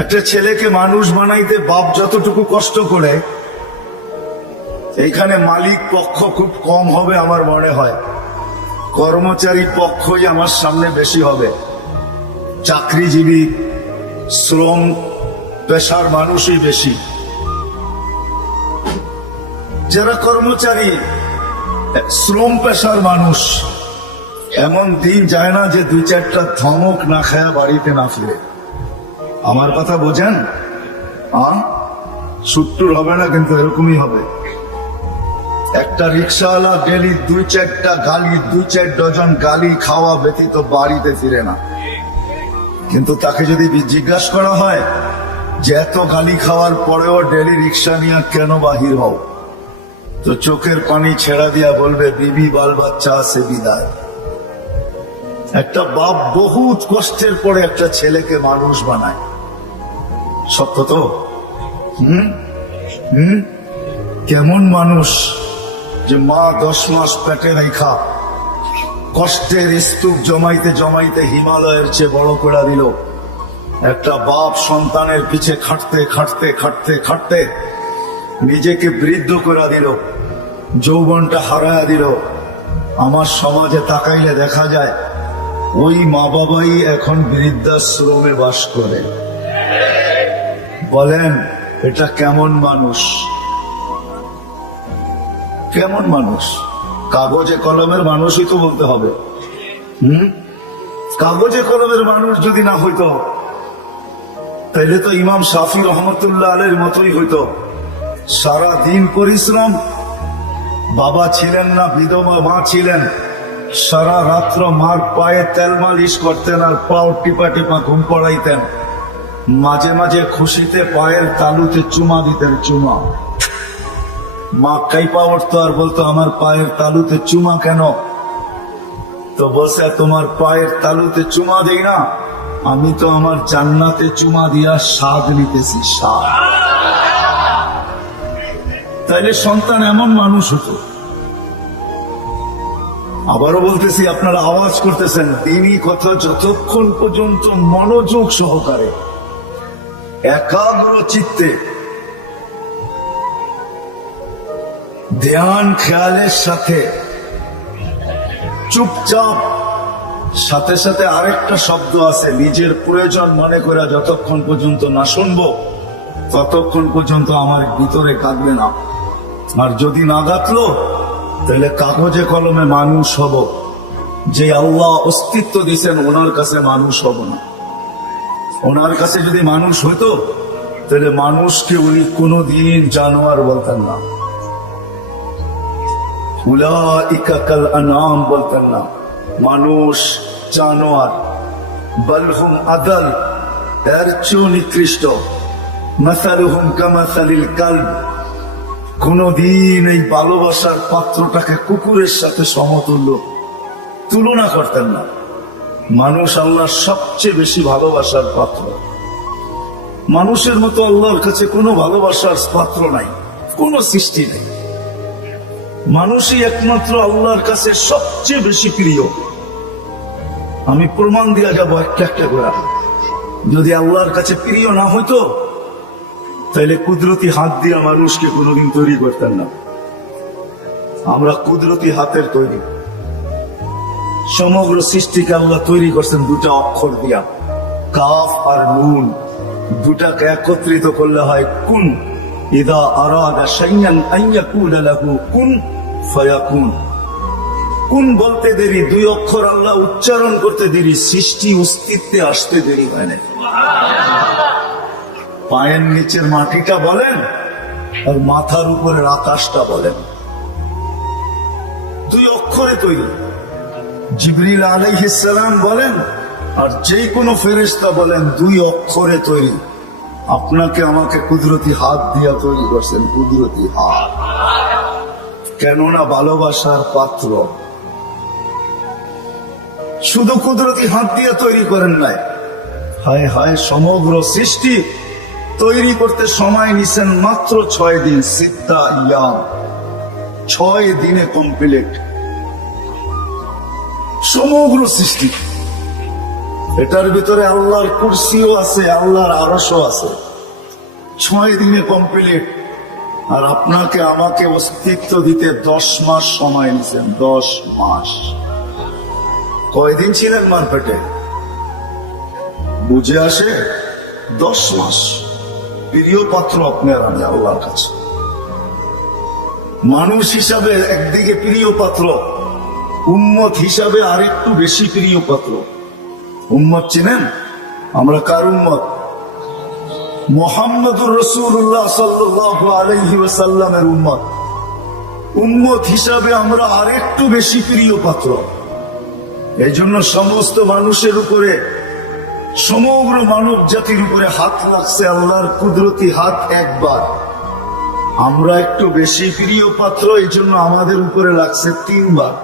একটা ছেলেকে মানুষ বানাইতে বাপ যতটুকু কষ্ট করে, এইখানে মালিক পক্ষ খুব কম হবে আমার মনে হয়, কর্মচারী পক্ষই আমার সামনে বেশি হবে। চাকরিজীবী শ্রম পেশার মানুষই বেশি। যারা কর্মচারী শ্রম পেশার মানুষ, এমন দিন যায় না যে দুই চারটা ধমক না খায়া বাড়িতে না ফিরে। আমার কথা বোঝেন? সুট্টুর হবে না, কিন্তু এরকমই হবে। একটা রিক্সাওয়ালা ডেলি দুই চারটা গালি, দুই চার ডজন গালি খাওয়া ব্যতীত বাড়িতে ফিরে না। কিন্তু তাকে যদি জিজ্ঞাসা করা হয় যে এত গালি খাওয়ার পরেও ডেলি রিক্সা নিয়ে কেন বাহির হও, তো চোখের পানি ছেড়া দিয়া বলবে বিবি বাল বাচ্চা আছে বিদায়। একটা বাপ বহুত কষ্টের পরে একটা ছেলেকে মানুষ বানায়, সত্য তো? কেমন মানুষ যে মা 10 মাস পেটে রেখা কষ্টের স্তূপ জমাইতে জমাইতে হিমালয়ের চেয়ে বড় করে দিল। একটা বাপ সন্তানের পিছে খাটতে খাটতে খাটতে খাটতে নিজেকে বৃদ্ধ করে দিল, যৌবনটা হারায়া দিল। আমার সমাজে তাকাইলে দেখা যায় ওই মা বাবাই এখন বৃদ্ধাশ্রমে বাস করে। বলেন এটা কেমন মানুষ? কেমন মানুষ? কাগজে কলমের মানুষই তো বলতে হবে। কাগজে কলমের মানুষ যদি না হইতো তাইলে তো ইমাম শাফি রহমতুল্লাহ আলাইহির মতোই হইতো। সারা দিন পরিশ্রম, বাবা ছিলেন না, বিধবা মা ছিলেন, সারা রাত্র মার পায়ে তেল মালিশ করতেন আর পাও টিপা টিপা ঘুম পড়াইতেন। মাঝে মাঝে খুশিতে পায়ের তালুতে চুমা দিতেন, চুমা। মা কাইপা উঠতো আর বলতো আমার পায়ের তালুতে চুমা কেন? তো বলছে তোমার পায়ের তালুতে চুমা দেই না, আমি তো আমার জান্নাতে চুমা দিয়া স্বাদ নিতেছি, স্বাদ। তাইলে সন্তান এমন মানুষ হতো। আবারও বলতেছি, আপনারা আওয়াজ করতেছেন, দিনই কথা যতক্ষণ পর্যন্ত মনোযোগ সহকারে একাগ্র চিত্তে ধ্যান খেয়ালের সাথে চুপচাপ, সাথে সাথে আরেকটা শব্দ আছে, নিজের প্রয়োজন মনে করে যতক্ষণ পর্যন্ত না শুনবো ততক্ষণ পর্যন্ত আমার ভিতরে কাঁদবে না। আর যদি না গাঁথলো তাহলে কাগজে কলমে মানুষ হব, যে আল্লাহ অস্তিত্ব দিয়েছেন ওনার কাছে মানুষ হব না। ওনার কাছে যদি মানুষ হইতো তাহলে মানুষকে উনি কোনদিন জানোয়ার বলতেন না, উলাইকা কাল আনআম বলতেন না। মানুষ জানোয়ার, বালহুম আদাল, এর চেয়েও নিকৃষ্ট। মাসালুহুম কামাসালিল কালব, কোনদিন এই ভালোবাসার পাত্রটাকে কুকুরের সাথে সমতুল্য তুলনা করতেন না। মানুষ আল্লাহর সবচেয়ে বেশি ভালোবাসার পাত্র। মানুষের মতো আল্লাহর কাছে কোনো ভালোবাসার পাত্র নাই, কোনো সৃষ্টি নেই। মানুষই একমাত্র আল্লাহর কাছে সবচেয়ে বেশি প্রিয়। আমি প্রমাণ দিয়া যাব একটা একটা করে। যদি আল্লাহর কাছে প্রিয় না হইতো তাহলে কুদরতি হাত দিয়া মানুষকে কোনোদিন তৈরি করতেন না। আমরা কুদরতি হাতের তৈরি। সমগ্র সৃষ্টিকে আল্লাহ তৈরি করছেন দুটা অক্ষর দিয়া, কাফ আর নুন। দুটাকে একত্রিত করলে হয় কুন। ইদা আরাদা শাইআন আন ইয়াকুলা লাহু কুন ফায়াকুন। কুন বলতে দেরি, দুই অক্ষর আল্লাহ উচ্চারণ করতে দেরি, সৃষ্টি অস্তিত্বে আসতে দেরি হয় না। পায়ের নিচের মাটিটা বলেন আর মাথার উপরের আকাশটা বলেন, দুই অক্ষরে তৈরি। জিবরিল আলাইহিস সালাম বলেন আর যে কোনো ফেরেশতা বলেন, দুই অক্ষরে তৈরি। আপনাকে আমাকে কুদরতি হাত দিয়া তৈরি করছেন, কুদরতি হাত। কেননা ভালোবাসার পাত্র। শুধু কুদরতি হাত দিয়ে তৈরি করেন নাই, হায় হায় সমগ্র সৃষ্টি তৈরি করতে সময় নিছেন মাত্র 6 দিন। সিত্তা ইয়াম, 6 দিনে কমপ্লিট সমগ্র সৃষ্টি। এটার ভিতরে আল্লাহর কুরসিও আছে, আল্লাহর আরশও আছে। 6 দিনে কমপ্লিট। আর আপনাকে আমাকে অস্তিত্ব দিতে 10 মাস সময় নিয়েছেন। 10 মাস। কয়দিন ছিলেন মার পেটে? বুঝে আসে? 10 মাস। প্রিয় পাত্র আপনি আর আমি আল্লাহর কাছে। মানুষ হিসাবে একদিকে প্রিয় পাত্র, উম্মত হিসাবে আরেকটু বেশি প্রিয় পাত্র। উম্মত চিনেন? আমরা কার উম্মত? মুহাম্মদুর রাসূলুল্লাহ সাল্লাল্লাহু আলাইহি ওয়াসাল্লামের উম্মত। উম্মত হিসাবে আমরা আরেকটু বেশি প্রিয় পাত্র। এই জন্য সমস্ত মানুষের উপরে, সমগ্র মানব জাতির উপরে হাত লাগছে আল্লাহর কুদরতি হাত একবার। আমরা একটু বেশি প্রিয় পাত্র, এই জন্য আমাদের উপরে লাগছে 3 বার।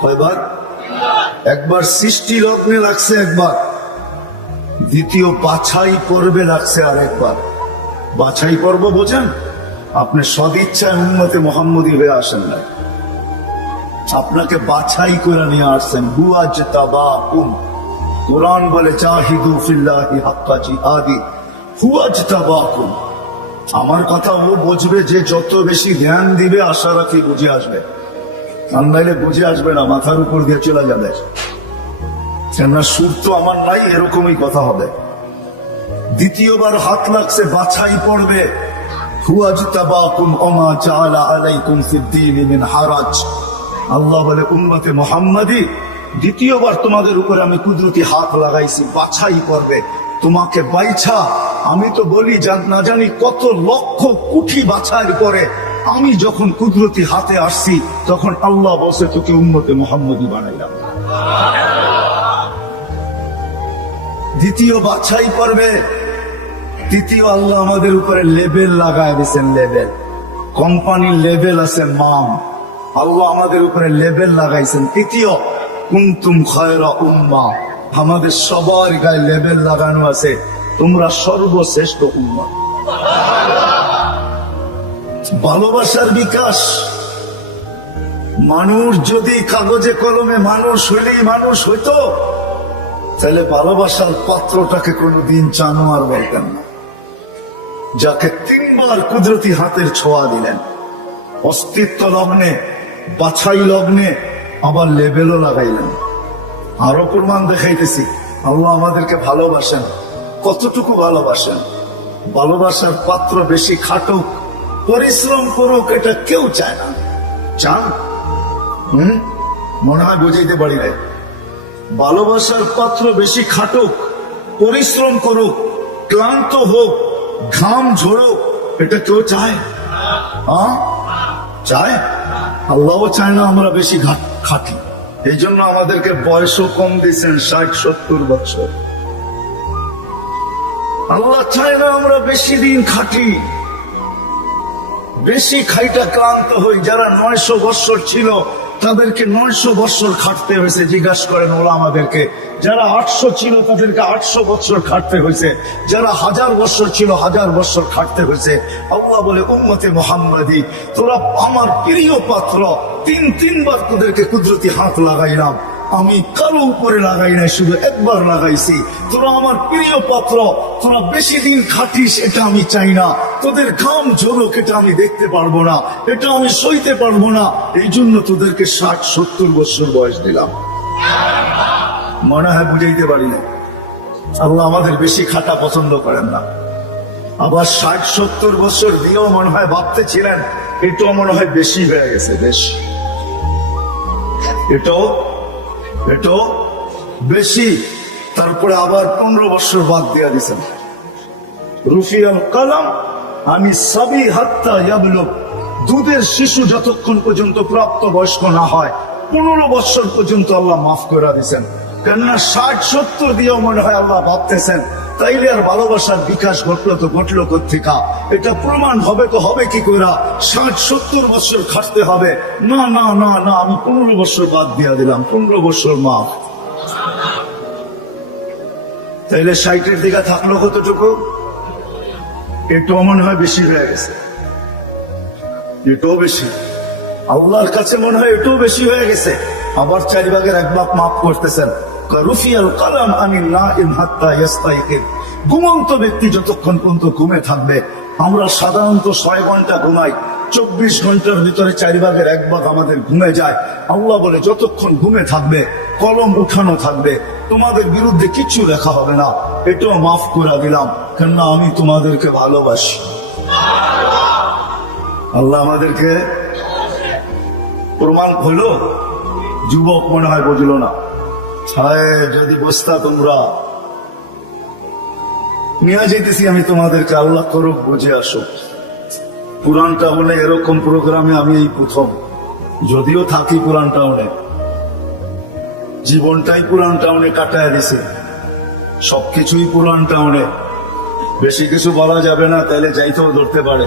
কয়বার? একবার সৃষ্টি লগ্নে লাগছে একবার, দ্বিতীয় বাছাই পর্বে লাগছে আরেকবার। বাছাই পর্ব বোঝেন? আপনি সদিচ্ছায় উম্মতে মুহাম্মদী হয়ে আসেন না, আপনাকে বাছাই করে নিয়ে আসছেন। হুয়াজতাবাকুম, কোরআন বলে জাহিদু ফিল্লাহি হাক্কা জিহাদি, হুয়াজতাবাকুম। আমার কথা ও বুঝবে যে যত বেশি ধ্যান দিবে, আশা রাখি বুঝে আসবে। আর নাইলে বুঝে আসবে না, মাথার উপর দিয়ে চলে যাবে। কেননা সুর তো আমার নাই, এরকমই কথা হবে। দ্বিতীয়বার হাত লাগছে বাছাই পড়বে। হুয়াজতাবাকুম ওমা জাআলা আলাইকুম ফিদ্দীনি মিন হারাজ। আল্লাহ বলে উম্মতে মুহাম্মাদি, দ্বিতীয়বার তোমাদের উপরে আমি কুদরতি হাত লাগাইছি, বাছাই করবে। তোমাকে বাইছা, আমি তো বলি না জানি কত লক্ষ কোটি বাছাইয়ের পরে আমি যখন কুদরতি হাতে আসছি, তখন আল্লাহ বসে তোকে উম্মতে মুহাম্মাদি বানাইলাম। দ্বিতীয় বাছাই করবে। তৃতীয় আল্লাহ আমাদের উপরে লেবেল লাগায় দিয়েছেন। লেবেল, কোম্পানির লেবেল আছে মাম, আল্লাহ আমাদের উপরে লেবেল লাগাইছেন। তৃতীয় কুনতুম খায়রা উম্মাহ, আমাদের সবার গায়ে লেবেল লাগানো আছে, তোমরা সর্বশ্রেষ্ঠ উম্মাহ। ভালোবাসার বিকাশ। মানুষ যদি কাগজে কলমে মানুষ হইলেই মানুষ হইতো, তাহলে ভালোবাসার পাত্রটাকে কোনোদিন জানোয়ার বলতেন না, যাকে 3 বার কুদরতি হাতের ছোঁয়া দিলেন। অস্তিত্ব লগ্নে, বাছাই লগ্নে, আবার লেবেলও লাগাইলেন। আরো প্রমাণ দেখাইতেছি আল্লাহ আমাদেরকে ভালোবাসেন। কতটুকু ভালোবাসেন? ভালোবাসার পাত্র বেশি খাটুক, পরিশ্রম করুক, এটা কেউ চায় না। চান? মনে হয় বুঝাইতে পারি না। ভালোবাসার পাত্র বেশি খাটুক, পরিশ্রম করুক, ক্লান্ত হোক, ঘাম ঝরুক, এটা কেউ চায়? চায়? আল্লাহও চায় না আমরা বেশি খাটি। এই জন্য আমাদেরকে বয়সও কম দিয়েছেন, 60-70 বছর। আল্লাহ চায় না আমরা বেশি দিন খাটি, বেশি খাইটা ক্লান্ত হই। যারা 900 বছর ছিল তাদেরকে 900 বছর খাটতে হয়েছে। জিজ্ঞাসা করেন ওলামাদেরকে। যারা 800 ছিল তাদেরকে 800 বছর খাটতে হয়েছে। যারা 1000 বছর ছিল 1000 বছর খাটতে হয়েছে। আল্লাহ বলে উম্মতে মুহাম্মাদি, তোরা আমার প্রিয় পাত্র, 3 বার তোদেরকে কুদরতি হাত লাগাইলাম। আমি কারো উপরে লাগাই নাই, শুধু একবার লাগাইছি। তোরা আমার প্রিয় পাত্র, তোরা বেশি দিন খাটিস এটা আমি চাই না। তোদের ঘাম ঝরুক এটা আমি দেখতে পারবো না, এটা আমি সইতে পারবো না। এই জন্য তোদেরকে 60-70 বছর বয়স দিলাম। মনে হয় বুঝাইতে পারি না। আল্লাহ আমাদের বেশি খাটা পছন্দ করেন না। আবার 60-70 বছর দিয়েও মনে হয় ভাবতেছিলেন এটাও মনে হয় বেশি হয়ে গেছে। বেশি, এটাও বেশি। তারপরে আবার 15 বছর বাদ দিয়ে দিচ্ছেন। রুফিয়াল কালাম আমি সাবি হাত্তা ইয়াবলুগ, দুধের শিশু যতক্ষণ পর্যন্ত প্রাপ্ত বয়স্ক না হয় 15 বছর পর্যন্ত আল্লাহ মাফ করে দিচ্ছেন। কেননা 60-70 দিয়েও মনে হয় আল্লাহ ভাবতেছেন তাইলে আর ভালোবাসার বিকাশ ঘটলো কোথেকা? এটা প্রমাণ হবে তো হবে কি করে? 60-70 বছর খাটতে হবে? না না না না, আমি 15 বছর বাদ দিয়ে দিলাম, 15 বছর মাফ। তাইলে 60-এর দিকে থাকলো কতটুকু? এটাও মনে হয় বেশি হয়ে গেছে। এটাও বেশি, আল্লাহর কাছে মনে হয় এটাও বেশি হয়ে গেছে। আবার 4 ভাগের 1 ভাগ মাফ করতেছেন। রুফিয়াল কালাম আনিন নাইম হাত্তা ইয়াস্তাইকিন। ঘুমন্ত ব্যক্তি যতক্ষণ পর্যন্ত ঘুমে থাকবে, আমরা সাধারণত 6 ঘন্টা ঘুমাই, 24 ঘন্টার ভিতরে 4 ভাগের 1 ভাগ আমাদের ঘুমে যায়। আল্লাহ বলে যতক্ষণ ঘুমে থাকবে কলম উঠানো থাকবে, তোমাদের বিরুদ্ধে কিছু লেখা হবে না, এটাও মাফ করে দিলাম, কেননা আমি তোমাদেরকে ভালোবাসি। আল্লাহ আমাদেরকে প্রমাণ হলো। যুবক মনে হয় বুঝলো না, হায় যদি বসতা তোমরা। নিয়ে যেতেছি আমি তোমাদেরকে, আল্লাহ করুক বুঝে আসুক। পুরান টাউনে এরকম প্রোগ্রামে আমি এই প্রথম, যদিও থাকি পুরান টাউনে, জীবনটাই পুরান টাউনে কাটায় দিছে, সবকিছুই পুরান টাউনে। বেশি কিছু বলা যাবে না, তাইলে যাইতেও ধরতে পারে।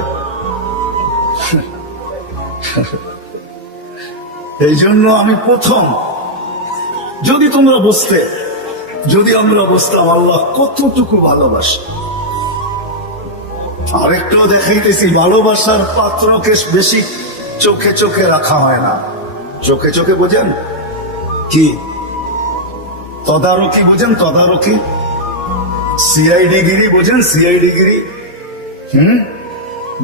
এই জন্য আমি প্রথম, যদি তোমরা বুঝতে, যদি আমরা বুঝতাম আল্লাহ কতটুকু ভালোবাসে। আরেকটু দেখাইতেছি, ভালোবাসার পাত্রকে বেশি চোখে চোখে রাখা হয় না। চোখে চোখে বোঝেন কি? তদারকি বোঝেন? তদারকি, সিআইডি গিরি বোঝেন? সিআইডি গিরি।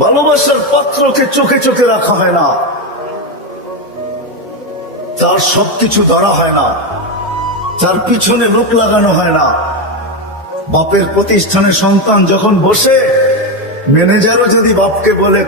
ভালোবাসার পাত্রকে চোখে চোখে রাখা হয় না, তার সবকিছু ধরা হয় না, তার পিছনে লোক লাগানো হয় না। বাপের প্রতিষ্ঠানে সন্তান যখন বসে, ম্যানেজারও যদি বাপকে বলে